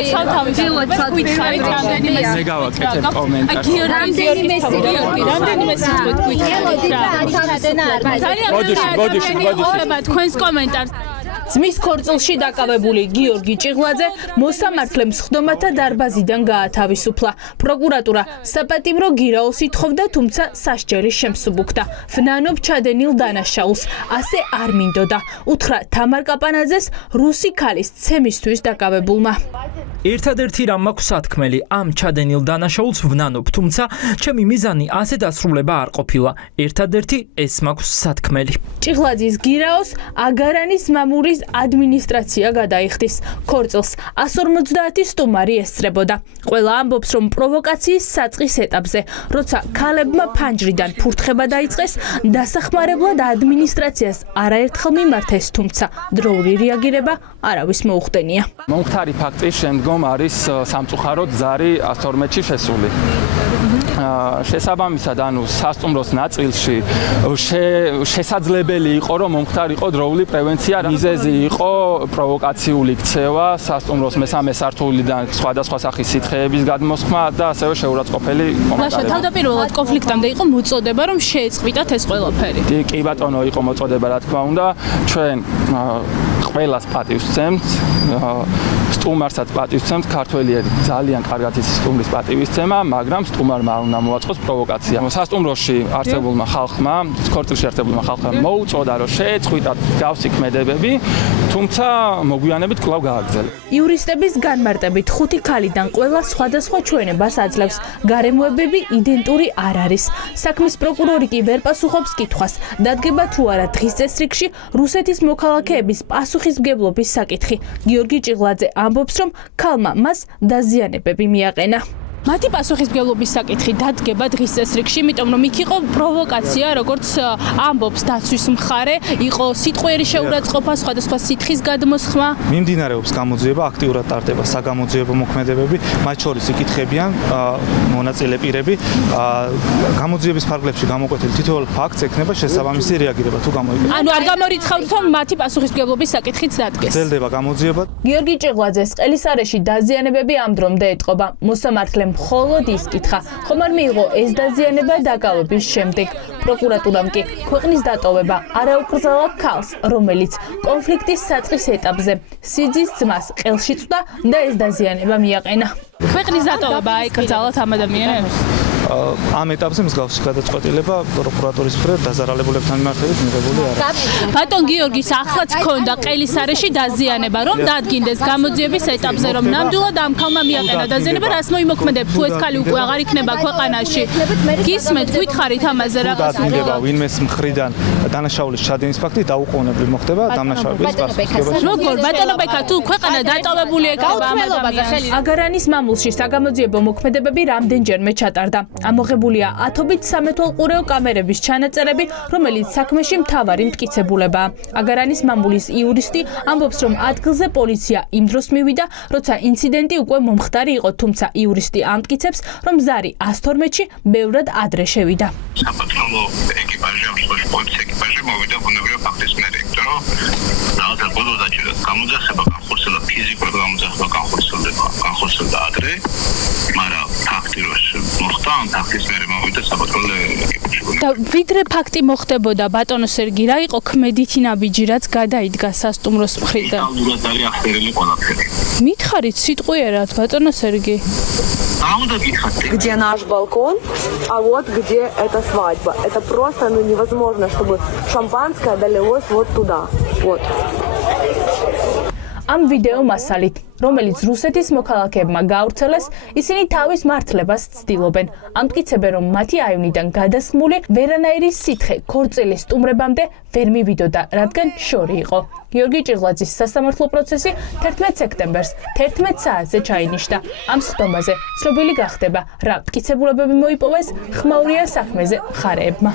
მოგოცავ თავის გითხარით რამდენიმე მე გავაკეთებ კომენტარს. რამდენიმე სიტყვით გითხარით რა. თქვენს კომენტარს ძმის ქორწილში დაკავებული გიორგი ჭიღლაძე მოსამართლემ სხდომათა დარბაზიდან გაათავისუფლა. პროკურატურა საპატიმრო გირაოს ითხოვდა, თუმცა სასჯელი შემსუბუქდა. ვნანობ ჩადენილ დანაშაულს ასე არ მინდოდა. უთხრა თამარ კაპანაძეს რუსი ქალის ცემისთვის დაკავებულმა. ერთადერთი რამ მაქვს სათქმელი, ამ ჩადენილ დანაშაულს ვნანობ, თუმცა ჩემი მიზანი ასე დასრულება არ ყოფილა. ერთადერთი ეს მაქვს სათქმელი. ჭიღლაძის გირაოს აგარანის მამურის ადმინისტრაცია გადაიხდის. ქორწილს 150 სტუმარი ესწრებოდა. ყველა ამბობს, რომ პროვოკაციის საწყის ეტაპზე, როცა ქალებმა ფანჯრიდან ფურთხება დაიწყეს, დასახმარებლად ადმინისტრაციას არაერთხელ მიმართეს, თუმცა დროული რეაგირება არავის მოუხდენია. მომხდარი ფაქტის შემდგომ არის სამწუხაროდ ზარი 112-ში შესული. შესაბამისად, ანუ სასტუმროს ნაწილში შესაძლებელი იყო, რომ მომხდარიყო დროული პრევენცია. მიზეზი იყო პროვოკაციული ქცევა, სასტუმროს მესამე სართულიდან სხვადასხვა სახის სითხეების გადმოსხმა და ასევე შეურაცხყოფელი კომენტარები. თავდაპირველად კონფლიქტამდე იყო მოწოდება, რომ შეეწყვიტათ ეს ყველაფერი. კი ბატონო, იყო მოწოდება, რა თქმა უნდა, ჩვენ ყველას პატივს ვცემთ, სტუმარსაც პატივს ვცემთ, ქართველიერი ძალიან კარგად იცის სტუმრის პატივისცემა, მაგრამ სტუმარმა არ უნდა მოაწყოს პროვოკაცია. სასტუმროში არსებულმა ხალხმა, ქორწილში არსებულმა ხალხმა მოუწოდა, რომ შეეწყვიტათ მსგავსი ქმედებები, თუმცა მოგვიანებით კვლავ გააგრძელა. იურისტების განმარტებით 5 ქალიდან ყველა სხვადასხვა ჩვენებას აძლევს. გარემოებები იდენტური არ არის. საქმის პროკურორი კი ვერ პასუხობს კითხვას, დადგება თუ არა დღის წესრიგში რუსეთის მოქალაქეების პასუხისმგებლობის საკითხი. გიორგი ჭიღლაძე ამბობს, რომ ქალმა მას დაზიანებები მიაყენა. მათი პასუხისმგებლობის საკითხი დადგება დღის წესრიგში, იმიტომ რომ იქ იყო პროვოკაცია, როგორც ამბობს დაცვის მხარე, იყო სიტყვიერი შეურაცხყოფა, სხვადასხვა სითხის გადმოსხმა. მიმდინარეობს გამოძიება, აქტიურად ტარდება საგამოძიებო მოქმედებები, მათ შორის იკითხებიან მონაწილე პირები. გამოძიების ფარგლებში გამოკვეთილ თითოეულ ფაქტს ექნება შესაბამისი რეაგირება თუ გამოიყენება. ანუ არ გამორიცხავთ, რომ მათი პასუხისმგებლობის საკითხიც დადგეს. გრძელდება გამოძიება. გიორგი ჭიღლაძეს ყელისარეში დაზიანებები ამ დრომდე ეტყობა. მოსამართლემ მხოლოდ ის კითხა, ხომ არ მიიღო ეს დაზიანება დაკავების შემდეგ. პროკურატურამ კი ქვეყნის დატოვება არაუკრძალა ქალს, რომელიც კონფლიქტის საწყის ეტაპზე სიძის ძმას ყელში წვდა და ეს დაზიანება მიაყენა. ქვეყნის დატოვება აიკრძალათ ამ ადამიანებს? ამ ეტაპზე მსგავსი გადაწყვეტილება პროკურატურის მხრიდან დაზარალებულებთან მიმართებით მიღებული არ არის. ბატონ გიორგის ახლაც ჰქონდა ყელისარეში დაზიანება, რომ დადგინდეს გამოძიების ეტაპზე, რომ ნამდვილად ამ ქალმა მიაყენა დაზიანება, რას მოიმოქმედებთ, თუ ეს ქალი უკვე აღარ იქნება ქვეყანაში. გისმენთ, გითხარით ამაზე რაღაც? გასაგებია ვინმეს მხრიდან დანაშაულის ჩადენის ფაქტი დაუყოვნებლივ მოხდება დამნაშავების პასუხისმგებლობაში. როგორ ბატონო ბექა, თუ ქვეყანა დატოვებული ექნება ამ ადამიანს? აგარანის მამულში საგამოძიებო მოქმედებები რამდენჯერმე ჩატარდა. ამოღებულია ათობით სამეთვალყურეო კამერების ჩანაწერები, რომელიც საქმეში მთავარი მტკიცებულებაა. აგარანის მამულის იურისტი ამბობს, რომ ადგილზე პოლიცია იმ დროს მივიდა, როცა ინციდენტი უკვე მომხდარი იყო, თუმცა იურისტი ამტკიცებს, რომ ზარი 112-ში ბევრად ადრე შევიდა. საპატრულო ეკიპაჟი, ამ შემთხვევაში პოლიციის ეკიპაჟი მოვიდა ბუნებრივი ფაქტის მერე, იმიტომ რომ რაღაცა ბოლოს დაჭირდა გამოძახება, განხორციელდა ფიზიკური გამოძახება, განხორციელდა ადრე, მაგრამ ფაქტი რო მოხდა, ამ ფაქტის მერე მოვიდა საპატრულო ეკიპაჟი. და ვიდრე ფაქტი მოხდებოდა, ბატონო სერგი, რა იყო ქმედითი ნაბიჯი, რაც გადაიდგა სასტუმროს მხრიდან? დალურად არის ახსენილი ყველაფერი. მითხარით სიტყვიერად, ბატონო სერგი? Где наш балкон, а вот где эта свадьба. Это просто невозможно, чтобы шампанское долилось вот туда. Вот. ამ ვიდეო მასალით, რომელიც რუსეთის მოქალაქეებმა გაავრცელეს, ისინი თავის მართლებას ცდილობენ. ამტკიცებენ, რომ მათი აივნიდან გადასხმული ვერანაირი სითხე ქორწილის სტუმრებამდე ვერ მივიდოდა, რადგან შორი იყო. გიორგი ჭიღლაძის სასამართლო პროცესი 11 სექტემბერს 11 საათზე ჩაინიშნა. ამ სხდომაზე ცნობილი გახდება, რა მტკიცებულებები მოიპოვეს ხმაურიან საქმეზე მხარეებმა.